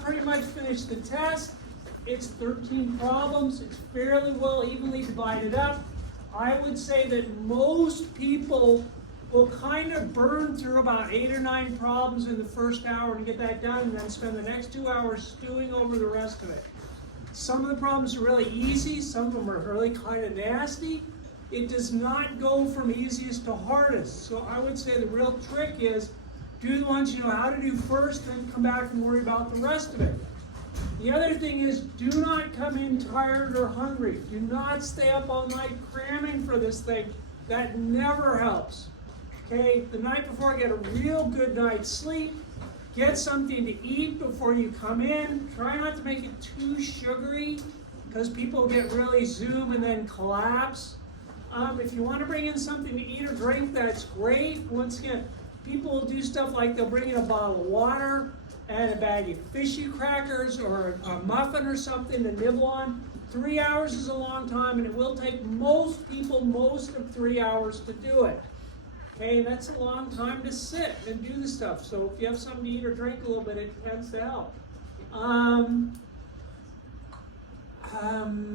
about pretty much finished the test. It's 13 problems. It's fairly well evenly divided up. I would say that most people will kind of burn through about 8 or 9 problems in the first hour and get that done, and then spend the next 2 hours stewing over the rest of it. Some of the problems are really easy, some of them are really kind of nasty. It does not go from easiest to hardest. So I would say the real trick is do the ones you know how to do first, then come back and worry about the rest of it. The other thing is, do not come in tired or hungry. Do not stay up all night cramming for this thing. That never helps. Okay, the night before, get a real good night's sleep. Get something to eat before you come in. Try not to make it too sugary, because people get really zoom and then collapse. If you want to bring in something to eat or drink, that's great. Once again, people will do stuff like they'll bring in a bottle of water and a bag of fishy crackers or a muffin or something to nibble on. 3 hours is a long time, and it will take most people most of 3 hours to do it. Okay, that's a long time to sit and do the stuff. So if you have something to eat or drink a little bit, it tends to help.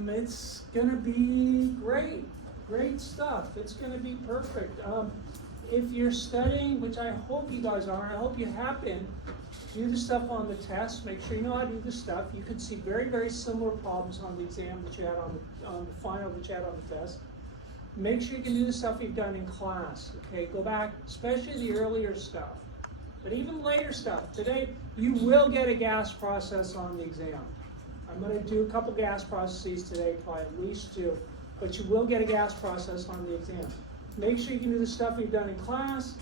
It's gonna be great. Great stuff. It's gonna be perfect. If you're studying, which I hope you guys are, I hope you have been, do the stuff on the test. Make sure you know how to do the stuff. You could see very, very similar problems on the exam that you had on the final that you had on the test. Make sure you can do the stuff you've done in class. Okay, go back, especially the earlier stuff. But even later stuff. Today, you will get a gas process on the exam. I'm going to do a couple gas processes today, probably at least 2. But you will get a gas process on the exam. Make sure you can do the stuff you've done in class.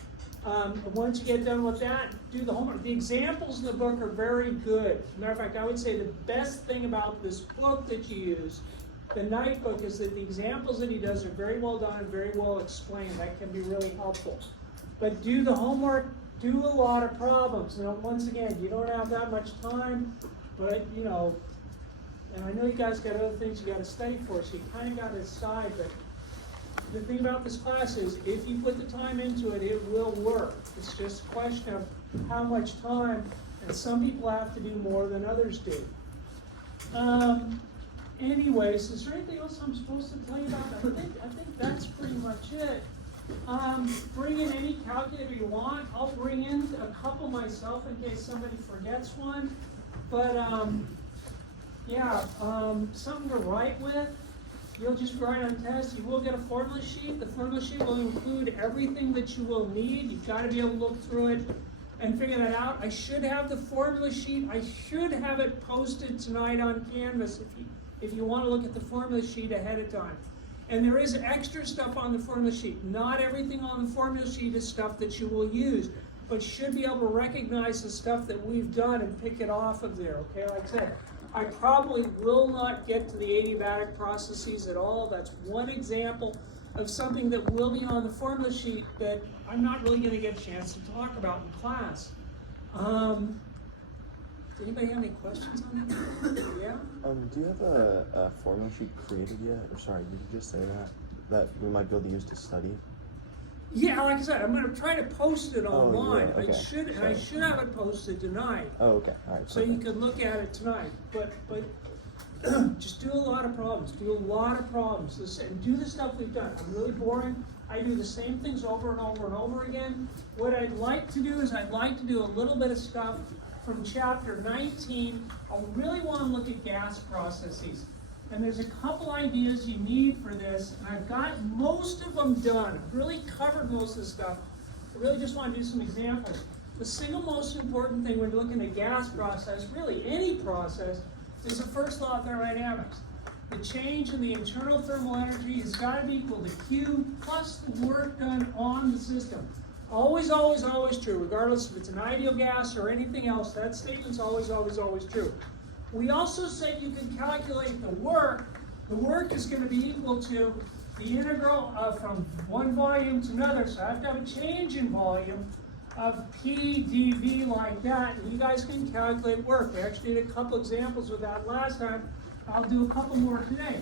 And once you get done with that, do the homework. The examples in the book are very good. As a matter of fact, I would say the best thing about this book that you use, the night book, is that the examples that he does are very well done and very well explained. That can be really helpful. But do the homework, do a lot of problems. Now, once again, you don't have that much time, but you know, and I know you guys got other things you got to study for, so you kind of got to decide. But the thing about this class is, if you put the time into it, it will work. It's just a question of how much time, and some people have to do more than others do. Anyways, is there anything else I'm supposed to tell you about? I think that's pretty much it. Bring in any calculator you want. I'll bring in a couple myself in case somebody forgets one. But yeah, something to write with. You'll just write on test. You will get a formula sheet. The formula sheet will include everything that you will need. You've got to be able to look through it and figure that out. I should have the formula sheet. I should have it posted tonight on Canvas if you want to look at the formula sheet ahead of time. And there is extra stuff on the formula sheet. Not everything on the formula sheet is stuff that you will use, but should be able to recognize the stuff that we've done and pick it off of there. Okay, like I said, I probably will not get to the adiabatic processes at all. That's one example of something that will be on the formula sheet that I'm not really going to get a chance to talk about in class. Does anybody have any questions on that? Yeah? Do you have a formula sheet created yet? Or sorry, did you just say that we might be able to use to study? Yeah, like I said, I'm going to try to post it online. Yeah, okay. I should have it posted tonight. Oh, okay. All right. So you could look at it tonight. But just do a lot of problems. Do a lot of problems. And do the stuff we've done. I'm really boring. I do the same things over and over and over again. What I'd like to do is I'd like to do a little bit of stuff from chapter 19. I really want to look at gas processes. And there's a couple ideas you need for this, and I've got most of them done. I've really covered most of the stuff. I really just want to do some examples. The single most important thing when you're looking at a gas process, really any process, is the first law of thermodynamics. The change in the internal thermal energy has got to be equal to Q plus the work done on the system. Always, always, always true, regardless if it's an ideal gas or anything else. That statement's always, always, always true. We also said you can calculate the work. The work is going to be equal to the integral from one volume to another. So I have to have a change in volume of P dV like that. And you guys can calculate work. We actually did a couple examples with that last time. I'll do a couple more today.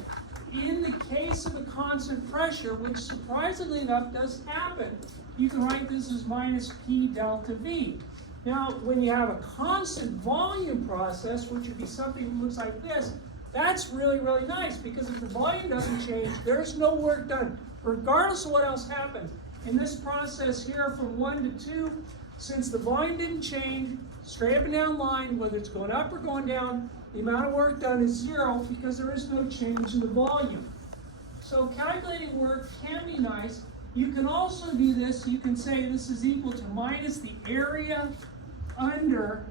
In the case of a constant pressure, which surprisingly enough does happen, you can write this as minus P delta V. Now, when you have a constant volume process, which would be something that looks like this, that's really, really nice, because if the volume doesn't change, there's no work done, regardless of what else happens. In this process here from 1 to 2, since the volume didn't change, straight up and down line, whether it's going up or going down, the amount of work done is 0 because there is no change in the volume. So calculating work can be nice. You can also do this. You can say this is equal to minus the area under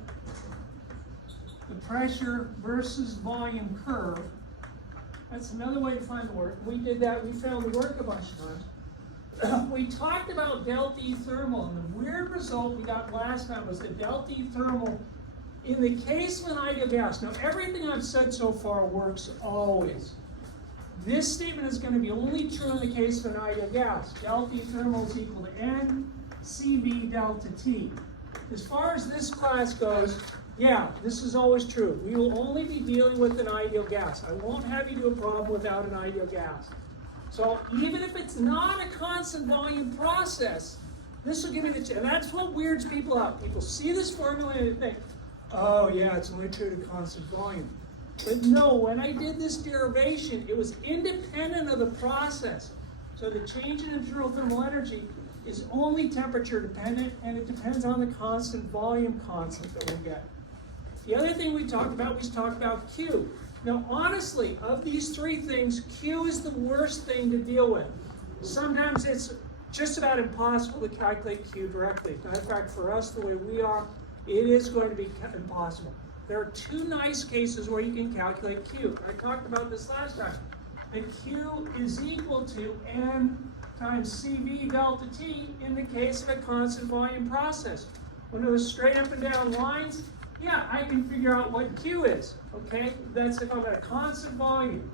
the pressure versus volume curve. That's another way to find the work. We did that. We found the work a bunch of times. We talked about delta E thermal, and the weird result we got last time was that delta E thermal, in the case of an ideal gas, now everything I've said so far works always. This statement is going to be only true in the case of an ideal gas. Delta E thermal is equal to N CV delta T. As far as this class goes, yeah, this is always true. We will only be dealing with an ideal gas. I won't have you do a problem without an ideal gas. So even if it's not a constant volume process, this will give me the, and that's what weirds people out. People see this formula and they think, oh yeah, it's only true to constant volume. But no, when I did this derivation, it was independent of the process. So the change in internal thermal energy is only temperature dependent, and it depends on the constant volume constant that we'll get. The other thing we talked about Q. Now honestly, of these three things, Q is the worst thing to deal with. Sometimes it's just about impossible to calculate Q directly. Matter of fact, for us, the way we are, it is going to be impossible. There are two nice cases where you can calculate Q. I talked about this last time. And Q is equal to N times CV delta T in the case of a constant volume process. When it was straight up and down lines, yeah, I can figure out what Q is, okay? That's if I'm at a constant volume.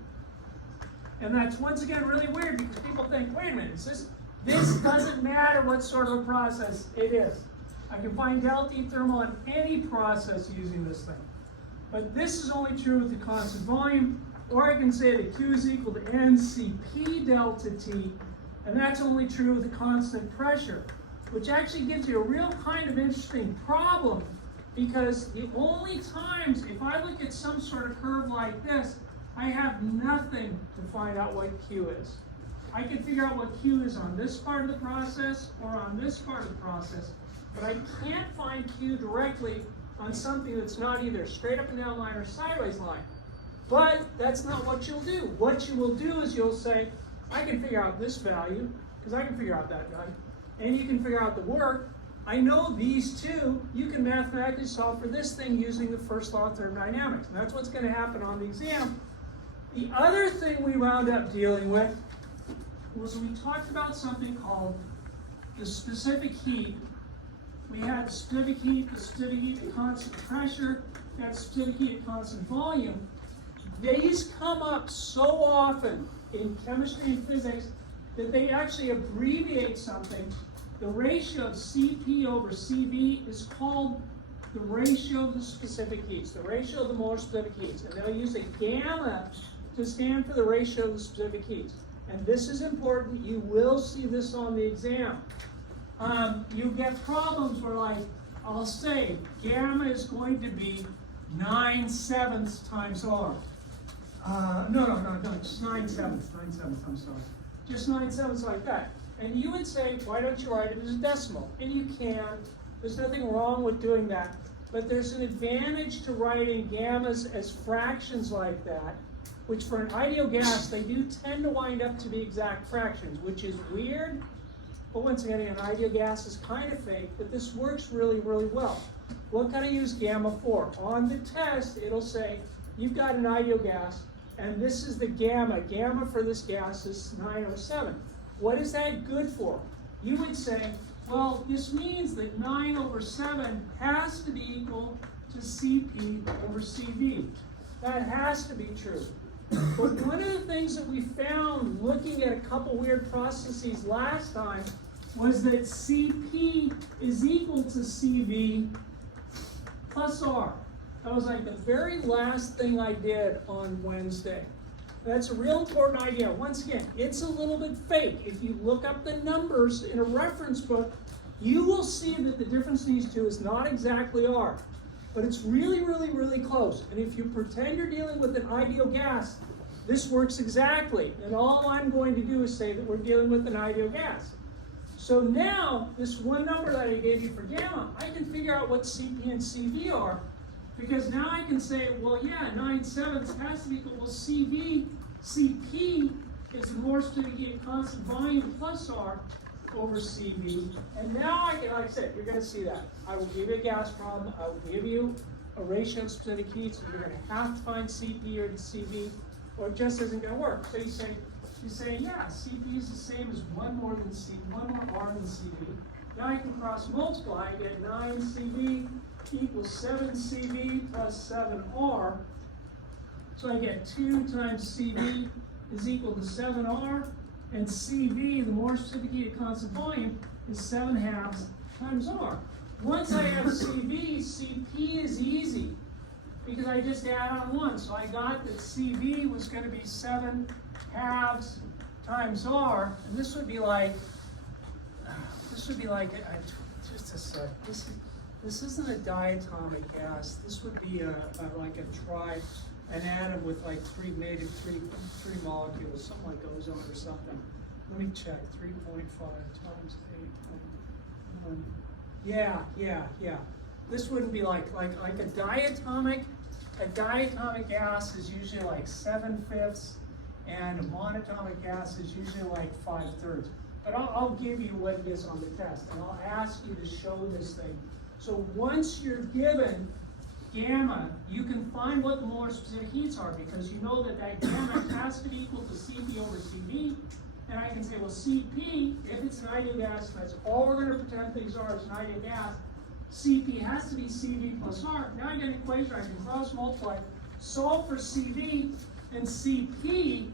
And that's once again really weird because people think, wait a minute, this doesn't matter what sort of a process it is. I can find delta E thermal in any process using this thing. But this is only true with the constant volume, or I can say that Q is equal to NCP delta T, and that's only true with the constant pressure, which actually gives you a real kind of interesting problem, because the only times, if I look at some sort of curve like this, I have nothing to find out what Q is. I can figure out what Q is on this part of the process or on this part of the process, but I can't find Q directly on something that's not either a straight up and down line or sideways line. But that's not what you'll do. What you will do is you'll say, I can figure out this value, because I can figure out that value, and you can figure out the work. I know these two, you can mathematically solve for this thing using the first law of thermodynamics, and that's what's going to happen on the exam. The other thing we wound up dealing with was we talked about something called the specific heat. We had specific heat, the specific heat at constant pressure, we had specific heat at constant volume. These come up so often in chemistry and physics that they actually abbreviate something. The ratio of Cp over Cv is called the ratio of the specific heats, the ratio of the molar specific heats. And they'll use a gamma to stand for the ratio of the specific heats. And this is important. You will see this on the exam. You get problems where, like, I'll say gamma is going to be 9/7 times R. No, just 9/7, I'm sorry. Just 9/7 like that. And you would say, why don't you write it as a decimal? And you can. There's nothing wrong with doing that. But there's an advantage to writing gammas as fractions like that, which for an ideal gas, they do tend to wind up to be exact fractions, which is weird. But once again, an ideal gas is kind of fake, but this works really, really well. What can I use gamma for? On the test, it'll say, you've got an ideal gas, and this is the gamma. Gamma for this gas is 9/7. What is that good for? You would say, well, this means that 9/7 has to be equal to Cp over Cv. That has to be true. But one of the things that we found looking at a couple weird processes last time was that Cp is equal to Cv plus R. That was like the very last thing I did on Wednesday. That's a real important idea. Once again, it's a little bit fake. If you look up the numbers in a reference book, you will see that the difference in these two is not exactly R, but it's really, really, really close. And if you pretend you're dealing with an ideal gas, this works exactly. And all I'm going to do is say that we're dealing with an ideal gas. So now, this one number that I gave you for gamma, I can figure out what Cp and Cv are, because now I can say, well, yeah, 9/7 has to be equal, well, Cp is the Morse to the constant volume plus R over Cv. And now I can, like I said, you're going to see that. I will give you a gas problem. I will give you a ratio of specific heat, so you're going to have to find Cp or Cv, or it just isn't going to work. So you say, yeah, Cp is the same as one more R than Cv. Now I can cross multiply. I get 9 Cv equals 7 Cv plus 7R. So I get 2 times Cv is equal to 7R, and Cv, the more specific heat at constant volume, is 7/2 times R. Once I have Cv, Cp is easy, because I just add on 1. So I got that Cv was going to be 7/2 times R, and this would be like, just a sec, this isn't a diatomic gas. This would be like an atom with like three molecules, something like ozone or something. Let me check, 3.5 times 8.1. Yeah. This wouldn't be like a diatomic. A diatomic gas is usually like 7/5, and a monatomic gas is usually like 5/3. But I'll give you what it is on the test, and I'll ask you to show this thing. So once you're given gamma, you can find what the more specific heats are, because you know that gamma has to be equal to Cp over Cv. And I can say, well, Cp, if it's an ideal gas, that's all we're going to pretend things are, it's an ideal gas. Cp has to be Cv plus R. Now I get an equation, I can cross multiply, solve for Cv, and Cp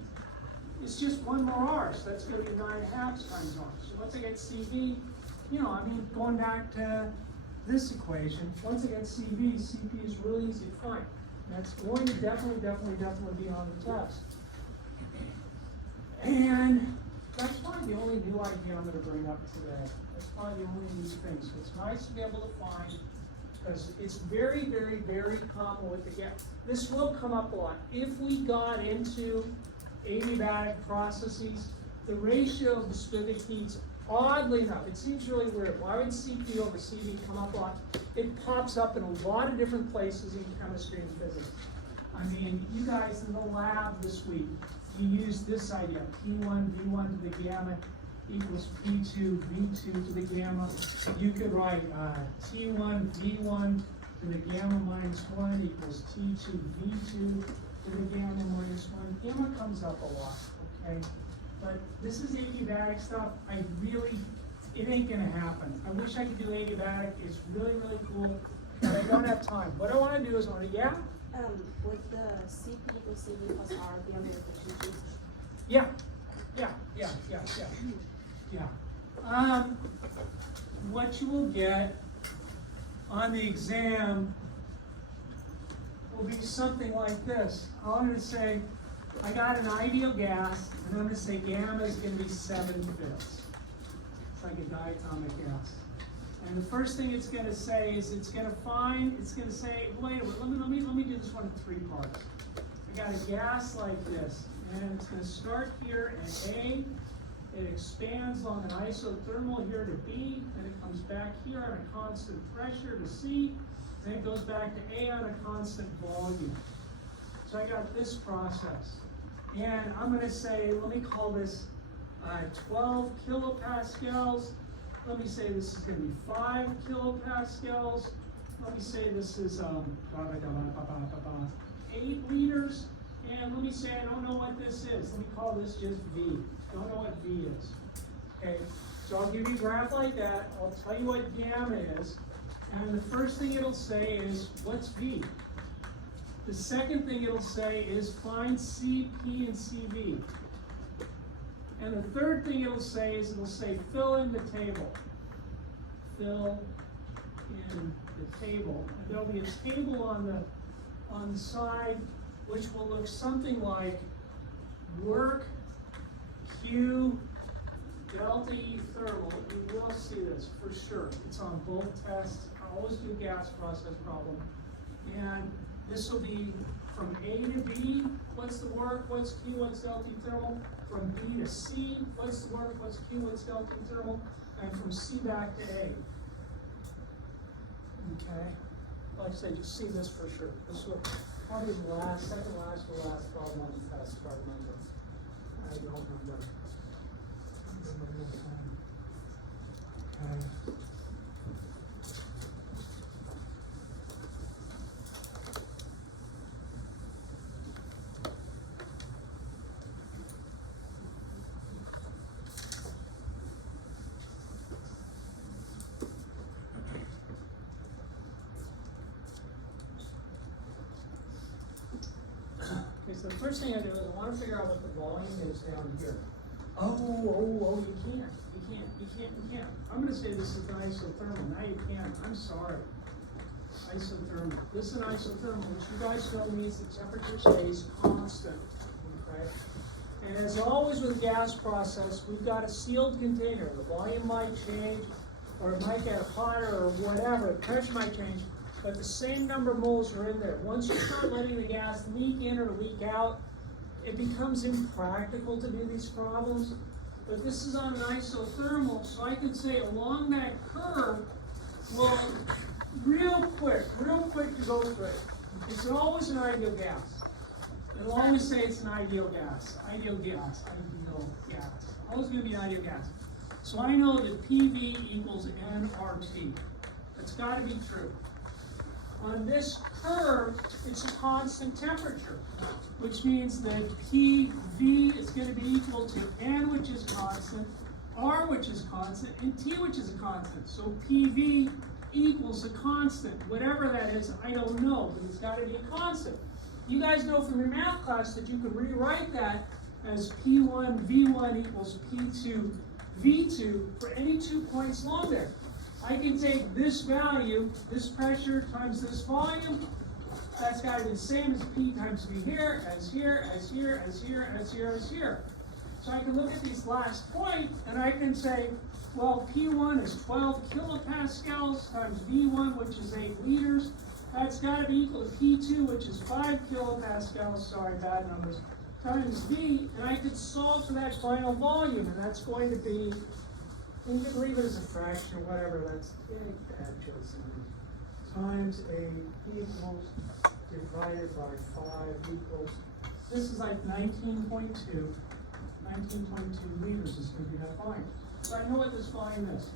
is just one more R, so that's going to be 9/2 times R. So once I get Cv, going back to this equation, once I get Cp is really easy to find. That's going to definitely be on the test. And that's probably the only new idea I'm going to bring up today. That's probably the only new thing. So it's nice to be able to find, because it's very, very, very common with the gas. This will come up a lot. If we got into adiabatic processes, the ratio of the specific heats, oddly enough, it seems really weird. Why would Cp over Cv come up a lot? It pops up in a lot of different places in chemistry and physics. I mean, you guys in the lab this week, you use this idea, P1 V1 to the gamma equals P2 V2 to the gamma. You could write T1 V1 to the gamma minus 1 equals T2 V2 to the gamma minus 1. Gamma comes up a lot, okay? But this is adiabatic stuff. It ain't gonna happen. I wish I could do adiabatic. It's really, really cool, but I don't have time. What I want to do is would the Cp equals Cv plus R be under efficiency? Yeah. What you will get on the exam will be something like this. I'm going to say, I got an ideal gas, and I'm going to say gamma is going to be 7/5. It's like a diatomic gas. And the first thing it's going to say is it's going to say, wait a minute, let me do this one in 3 parts. I got a gas like this, and it's going to start here at A, it expands along an isothermal here to B, and it comes back here on a constant pressure to C, then it goes back to A on a constant volume. So I got this process. And I'm going to say, let me call this 12 kilopascals. Let me say this is going to be 5 kilopascals. Let me say this is 8 liters. And let me say I don't know what this is. Let me call this just V. Don't know what V is. Okay, so I'll give you a graph like that. I'll tell you what gamma is. And the first thing it'll say is, what's V? The second thing it'll say is find Cp and Cv. And the third thing it'll say is fill in the table. Fill in the table. And there'll be a table on the side which will look something like work Q delta E thermal, you will see this for sure. It's on both tests. I always do gas process problem. And this will be from A to B, what's the work, what's Q, what's delta E thermal? From B to C, what's the work, what's Q, what's delta E thermal? And from C back to A. Okay? Like I said, you've seen this for sure. This will probably the last, second last or last problem on the test, if I remember. I don't remember. Okay. Okay, so the first thing I do is I want to figure out what the volume is down here. Oh, you can't. I'm going to say this is an isothermal. Now you can't. I'm sorry. Isothermal. This is an isothermal, which you guys know means the temperature stays constant. Okay? And as always with gas process, we've got a sealed container. The volume might change, or it might get hotter, or whatever. The pressure might change, but the same number of moles are in there. Once you start letting the gas leak in or leak out, it becomes impractical to do these problems. But this is on an isothermal, so I can say along that curve, well, real quick to go through it. It's always an ideal gas. It'll always say it's an ideal gas. Ideal gas. Always going to be an ideal gas. So I know that PV equals nRT. That's got to be true. On this curve, it's a constant temperature, which means that PV is going to be equal to N, which is constant, R, which is constant, and T, which is a constant. So PV equals a constant. Whatever that is, I don't know, but it's got to be a constant. You guys know from your math class that you could rewrite that as P1 V1 equals P2 V2 for any 2 points along there. I can take this value, this pressure times this volume, that's got to be the same as P times V here, as here, as here, as here, as here, as here. So I can look at these last point, and I can say, well, P1 is 12 kilopascals times V1, which is 8 liters. That's got to be equal to P2, which is 5 kilopascals, sorry, bad numbers, times V, and I could solve for that final volume, and that's going to be, you can leave it as a fraction or whatever, that's bad choice. Times A equals divided by 5 equals, this is like 19.2 liters is going to be that volume. So I know what this volume is.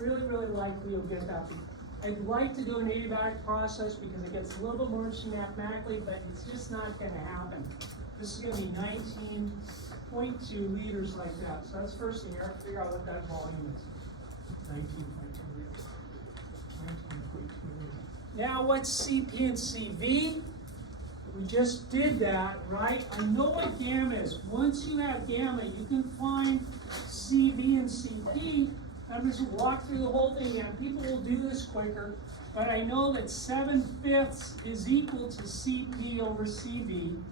Really likely you'll get that. I'd like to do an adiabatic process because it gets a little bit more interesting mathematically, but it's just not going to happen. This is going to be 19.2 liters like that. So that's the first thing. You have to figure out what that volume is. 19.2 liters. 19.2 liters. Now what's CP and CV? We just did that, right? I know what gamma is. Once you have gamma, you can find CV and CP. I'm just going to walk through the whole thing again. People will do this quicker, but I know that 7/5 is equal to CP over CV.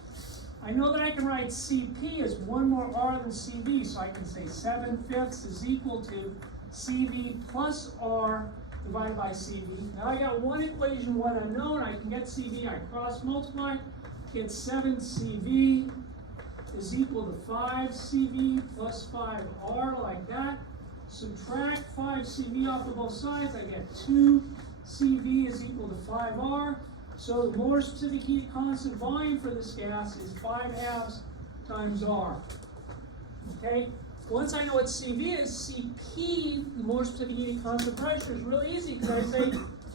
I know that I can write CP as one more R than CV, so I can say 7/5 is equal to CV plus R divided by CV. Now I got one equation, one unknown. I can get CV, I cross multiply, get 7CV is equal to 5CV plus 5R, like that. Subtract 5CV off of both sides, I get 2CV is equal to 5R. So the more specific heat constant volume for this gas is 5/2 times R. Okay? Once I know what CV is, CP, the more specific heat constant pressure, is really easy because I say,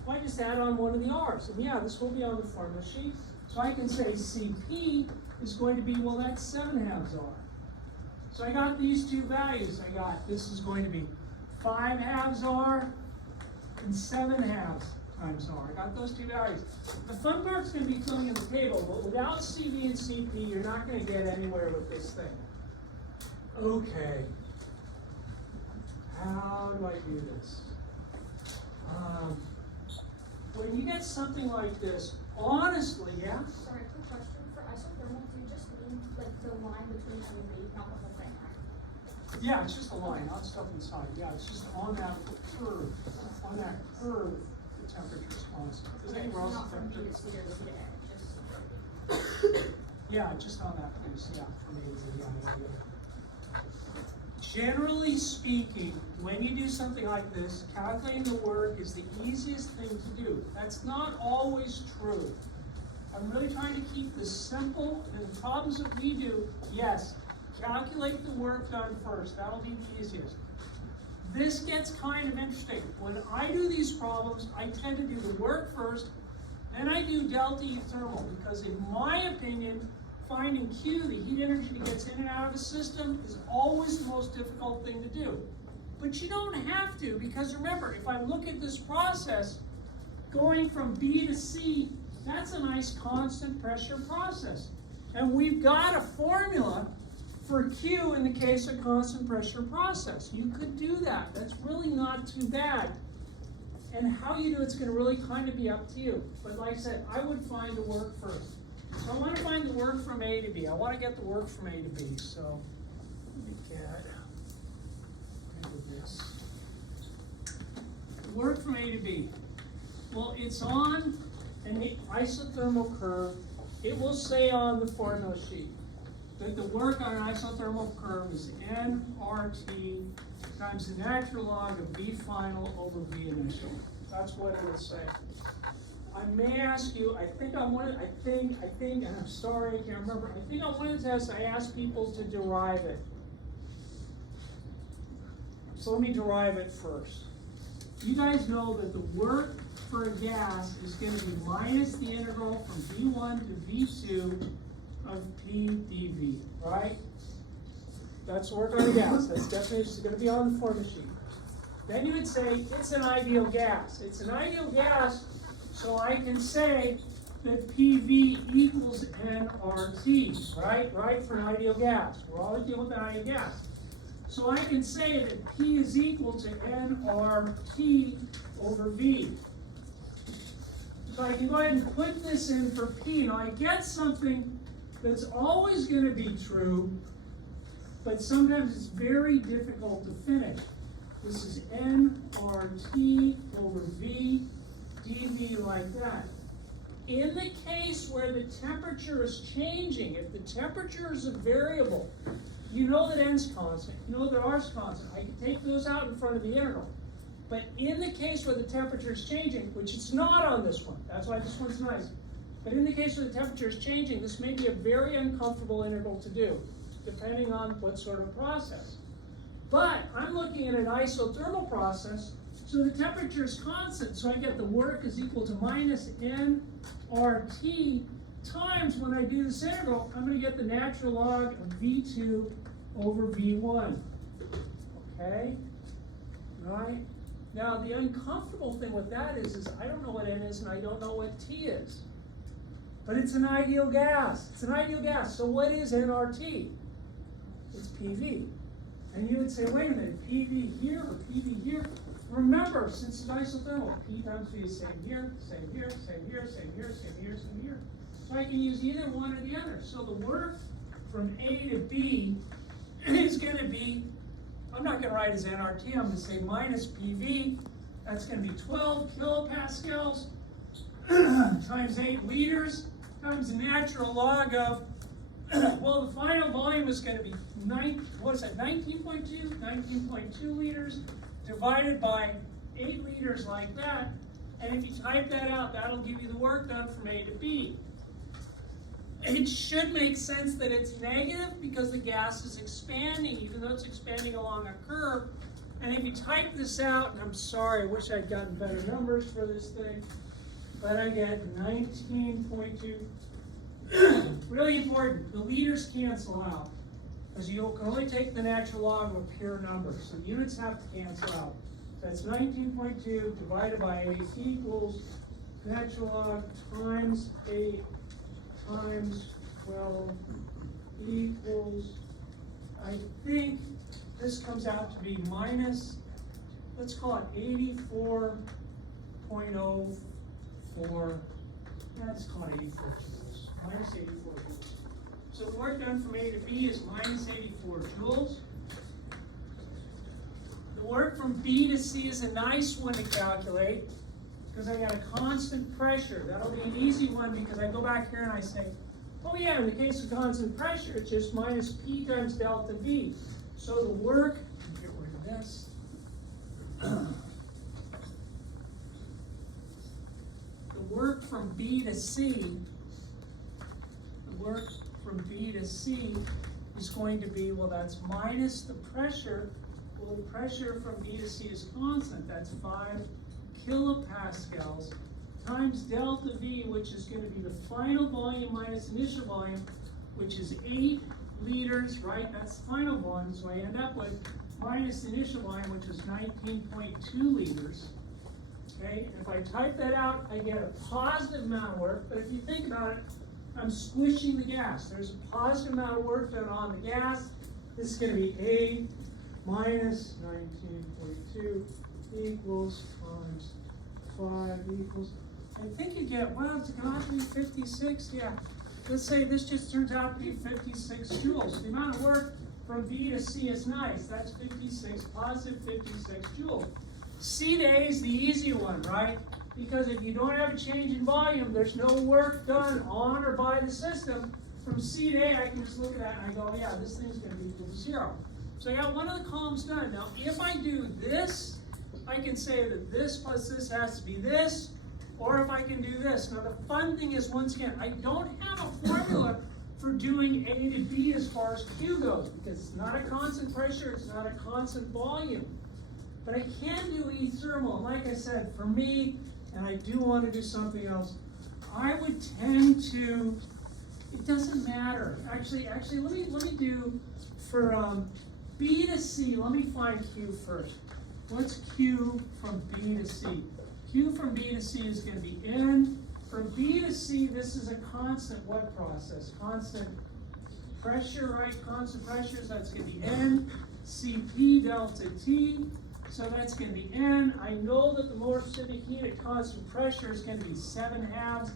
well, I just add on one of the R's. And yeah, this will be on the formula sheet. So I can say CP is going to be, well, that's 7/2 R. So I got these two values. I got, this is going to be 5/2 R and 7/2 times R. I got those two values. The fun part's going to be filling in the table, but without CV and CP, you're not going to get anywhere with this thing. Okay. How do I do this? When you get something like this, honestly, yeah? Sorry, quick question. For isothermal, do you just mean like the line between A and B, not the whole thing, right? Yeah, it's just a line, not stuff inside. Yeah, it's just on that curve, the temperature's constant. Is anywhere else the temperature? Yeah, just on that piece, yeah, from A to B, yeah. Generally speaking, when you do something like this, calculating the work is the easiest thing to do. That's not always true. I'm really trying to keep this simple, and the problems that we do, yes, calculate the work done first. That'll be the easiest. This gets kind of interesting. When I do these problems, I tend to do the work first, then I do delta E thermal, because in my opinion, finding Q, the heat energy that gets in and out of a system, is always the most difficult thing to do. But you don't have to, because remember, if I look at this process, going from B to C, that's a nice constant pressure process. And we've got a formula for Q in the case of constant pressure process. You could do that. That's really not too bad. And how you do it's going to really kind of be up to you. But like I said, I would find the work first. So I want to find the work from A to B. I want to get the work from A to B. So let me get this. The work from A to B. Well, it's on an isothermal curve. It will say on the formula sheet that the work on an isothermal curve is nRT times the natural log of V final over V initial. That's what it will say. I may ask you, I think, and I'm sorry, I can't remember, I think on one of the tests I asked people to derive it. So let me derive it first. You guys know that the work for a gas is going to be minus the integral from V1 to V2 of P dV, right? That's work on a gas. That's definitely going to be on the formula sheet. Then you would say it's an ideal gas. It's an ideal gas, so I can say that PV equals nRT, right? Right, for an ideal gas. We're always dealing with an ideal gas. So I can say that P is equal to nRT over V. So I can go ahead and put this in for P. Now I get something that's always going to be true, but sometimes it's very difficult to finish. This is nRT over V dV like that. In the case where the temperature is changing, if the temperature is a variable, you know that n's constant, you know that r's constant. I can take those out in front of the integral. But in the case where the temperature is changing, which it's not on this one, that's why this one's nice. But in the case where the temperature is changing, this may be a very uncomfortable integral to do, depending on what sort of process. But I'm looking at an isothermal process, so the temperature is constant, so I get the work is equal to minus nRT times, when I do this integral, I'm going to get the natural log of V2 over V1. Okay? Right? Now, the uncomfortable thing with that is I don't know what N is and I don't know what T is. But it's an ideal gas. It's an ideal gas. So what is nRT? It's PV. And you would say, wait a minute, PV here or PV here? Remember, since it's isothermal, P times V is same here, same here, same here, same here, same here, same here. So I can use either one or the other. So the work from A to B is going to be, I'm not going to write as nRT, I'm going to say minus PV. That's going to be 12 kilopascals times 8 liters times the natural log of, well, the final volume is going to be 19.2 liters divided by 8 liters like that. And if you type that out, that'll give you the work done from A to B. It should make sense that it's negative because the gas is expanding, even though it's expanding along a curve. And if you type this out, and I'm sorry, I wish I'd gotten better numbers for this thing, but I get 19.2. Really important, the liters cancel out, because you can only take the natural log of a pure number, so the units have to cancel out. So that's 19.2 divided by 8 equals natural log times 8 times 12 equals, I think this comes out to be minus, let's call it 84.04, let's call it 84 joules, minus 84 joules. So the work done from A to B is minus 84 joules. The work from B to C is a nice one to calculate because I got a constant pressure. That'll be an easy one because I go back here and I say, oh yeah, in the case of constant pressure, it's just minus P times delta V. So the work, get rid of this. The work from B to C, is going to be, well, that's minus the pressure. Well, the pressure from B to C is constant. That's 5 kilopascals times delta V, which is going to be the final volume minus initial volume, which is 8 liters, right? That's the final volume. So I end up with minus the initial volume, which is 19.2 liters. Okay, and if I type that out, I get a positive amount of work. But if you think about it, I'm squishing the gas. There's a positive amount of work done on the gas. This is going to be 8 minus 19.2 equals times 5 equals. I think you get, well, it's going to be 56. Yeah. Let's say this just turns out to be 56 joules. The amount of work from B to C is nice. That's 56, positive 56 joules. C to A is the easy one, right? Because if you don't have a change in volume, there's no work done on or by the system. From C to A, I can just look at that and I go, yeah, this thing's going to be equal to 0. So I got one of the columns done. Now, if I do this, I can say that this plus this has to be this, or if I can do this. Now, the fun thing is, once again, I don't have a formula for doing A to B as far as Q goes, because it's not a constant pressure, it's not a constant volume. But I can do E thermal, and like I said, for me, and I do want to do something else, I would tend to, it doesn't matter. Actually, let me do, for B to C, let me find Q first. What's Q from B to C? Q from B to C is going to be N. From B to C, this is a constant what process? Constant pressure, right? Constant pressure, so that's going to be N, Cp delta T. So that's going to be N. I know that the molar specific heat at constant pressure is going to be 7/2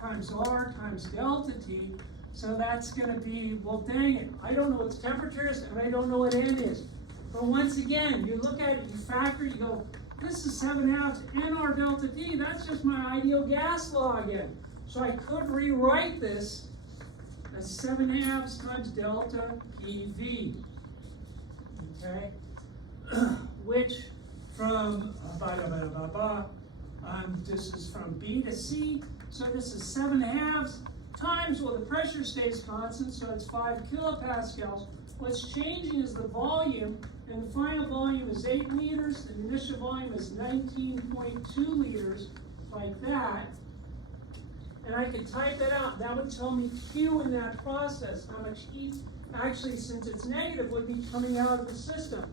times R times delta T. So that's going to be, well, dang it, I don't know what the temperature is and I don't know what N is. But once again, you look at it, you factor, you go, this is 7/2 NR delta T. That's just my ideal gas law again. So I could rewrite this as 7/2 times delta PV. Okay? Which from, this is from B to C, so this is 7/2 times, well, the pressure stays constant, so it's 5 kilopascals. What's changing is the volume, and the final volume is 8 liters, and the initial volume is 19.2 liters, like that. And I could type that out. That would tell me Q in that process, how much heat, actually, since it's negative, would be coming out of the system.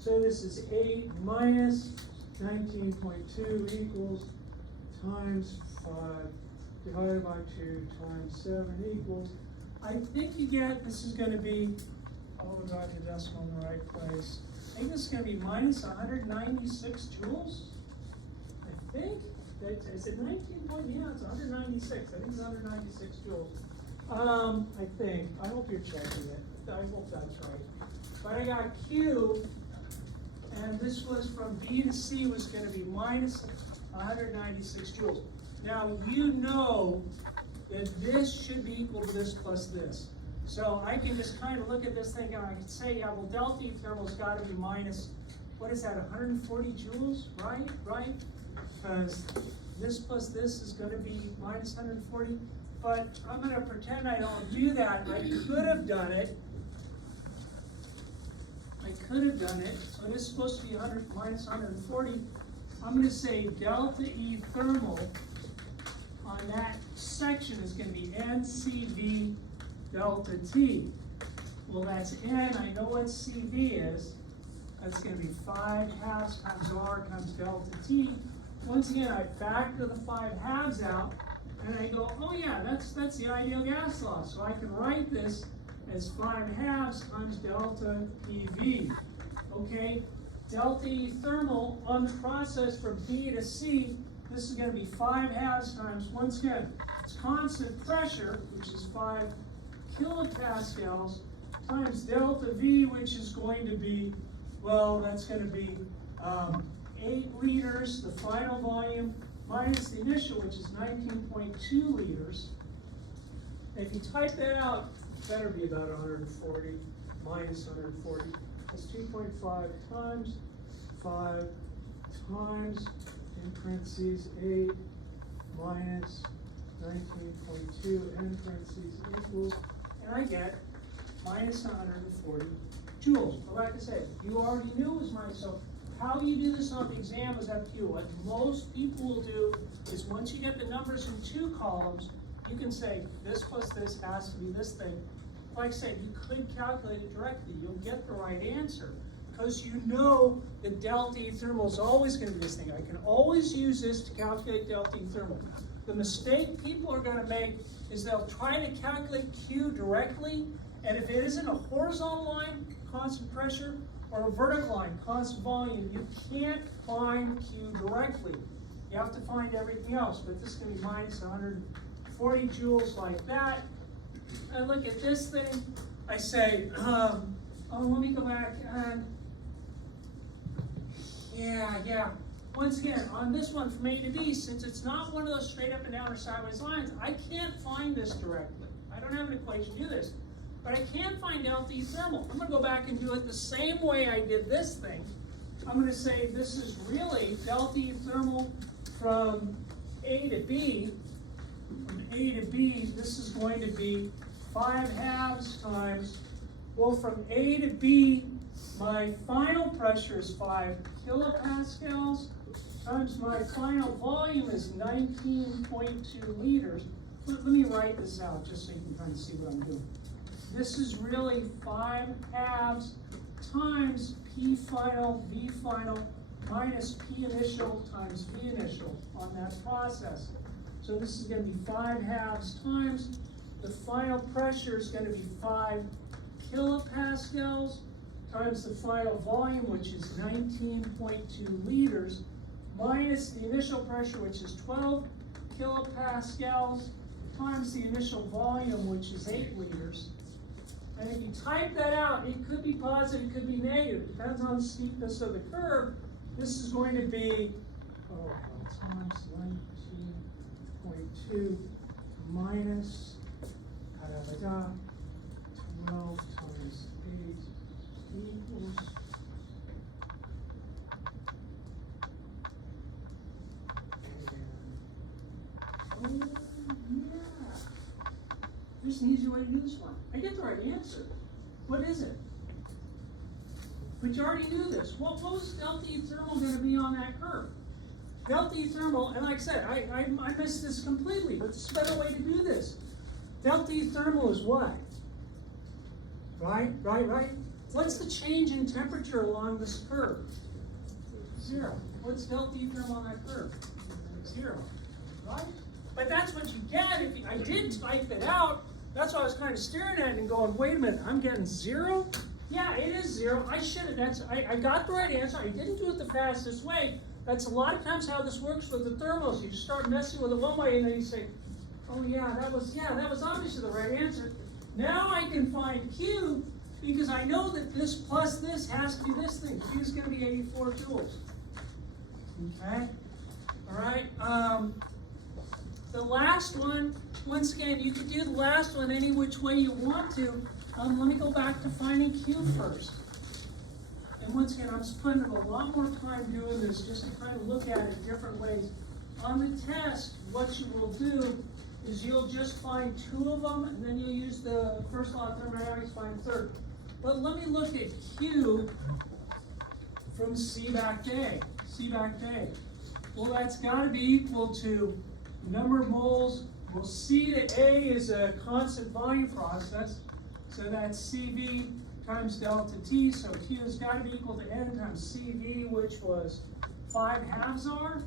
So this is 8 minus 19.2 equals times 5 divided by 2 times 7 equals. I think you get, this is going to be, oh, do I have the decimal in the right place? I think this is going to be minus 196 joules. I think. Is it 19 point? Yeah, it's 196. I think it's 196 joules. I think. I hope you're checking it. I hope that's right. But I got Q. And this was from B to C was going to be minus 196 joules. Now, you know that this should be equal to this plus this. So I can just kind of look at this thing and I can say, yeah, well, delta E thermal's got to be minus, what is that, 140 joules, right? Right? Because this plus this is going to be minus 140. But I'm going to pretend I don't do that. I could have done it. So this is supposed to be 100 minus 140. I'm going to say delta E thermal on that section is going to be NCV delta T. Well, that's N. I know what CV is. That's going to be 5/2 times R times delta T. Once again, I factor the 5/2 out, and I go, oh yeah, that's the ideal gas law. So I can write this as 5/2 times delta PV. Okay, delta E thermal on the process from B to C, this is going to be 5/2 times, once again, it's constant pressure, which is 5 kilopascals, times delta V, which is going to be, well, that's gonna be, 8 liters, the final volume, minus the initial, which is 19.2 liters. If you type that out, it better be about 140, minus 140. That's 2.5 times 5 times, in parentheses, 8 minus 19.2, in parentheses, equals, and I get minus 140 joules. But like I said, you already knew it was minus, so how you do this on the exam is up to you. What most people will do is once you get the numbers in 2 columns, you can say this plus this has to be this thing. Like I said, you could calculate it directly. You'll get the right answer because you know that delta E thermal is always going to be this thing. I can always use this to calculate delta E thermal. The mistake people are going to make is they'll try to calculate Q directly, and if it isn't a horizontal line, constant pressure, or a vertical line, constant volume, you can't find Q directly. You have to find everything else, but this is going to be minus 140 joules like that. And look at this thing, I say, oh, let me go back, and yeah. Once again, on this one from A to B, since it's not one of those straight up and down or sideways lines, I can't find this directly. I don't have an equation to do this. But I can find delta E thermal. I'm going to go back and do it the same way I did this thing. I'm going to say this is really delta E thermal from A to B. From A to B, this is going to be 5/2 times, well, from A to B, my final pressure is 5 kilopascals times my final volume is 19.2 liters. Let me write this out just so you can kind of see what I'm doing. This is really 5/2 times P final, V final, minus P initial times V initial on that process. So this is going to be 5/2 times, the final pressure is going to be 5 kilopascals times the final volume, which is 19.2 liters, minus the initial pressure, which is 12 kilopascals, times the initial volume, which is 8 liters. And if you type that out, it could be positive, it could be negative. It depends on the steepness of the curve. This is going to be times 19.2 minus 12 times 8 equals there's an easier way to do this one. I get the right answer. What is it? But you already knew this. What was delta E thermal going to be on that curve? Delta E thermal, and like I said, I missed this completely, but there's a better way to do this. Delta E thermal is what? Right? What's the change in temperature along this curve? 0. What's delta E thermal on that curve? 0. Right? But that's what you get if I did type it out. That's why I was kind of staring at it and going, wait a minute, I'm getting 0? Yeah, it is 0. I should have, I got the right answer. I didn't do it the fastest way. That's a lot of times how this works with the thermals. You just start messing with it one way and then you say, oh yeah, that was obviously the right answer. Now I can find Q because I know that this plus this has to be this thing. Q is going to be 84 joules. Okay? All right? The last one, once again, you can do the last one any which way you want to. Let me go back to finding Q first. And once again, I'm spending a lot more time doing this just to kind of look at it different ways. On the test, what you will do is you'll just find 2 of them, and then you'll use the first law of thermodynamics, find the third. But let me look at Q from C back to A. C back to A. Well, that's got to be equal to number of moles. Well, C to A is a constant volume process, so that's CV times delta T. So Q has got to be equal to N times CV, which was 5/2 R.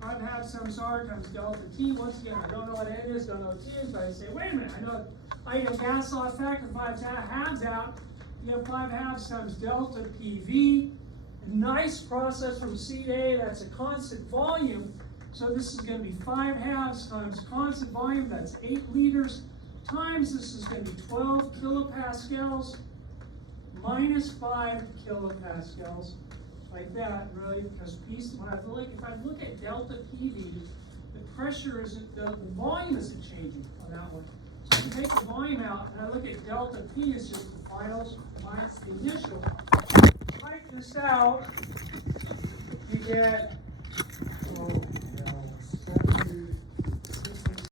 5/2 times R times delta T. Once again, I don't know what N is, don't know what T is, but I say, wait a minute, I know gas law factor 5/2 out. You have 5/2 times delta PV. A nice process from C to A, that's a constant volume. So this is going to be 5/2 times constant volume, that's 8 liters, times this is going to be 12 kilopascals minus 5 kilopascals, like that, really, because when if I look at delta PV, the pressure isn't, the volume isn't changing on that one. So if you take the volume out, and I look at delta P, it's just the finals minus the initial. Write this out, you get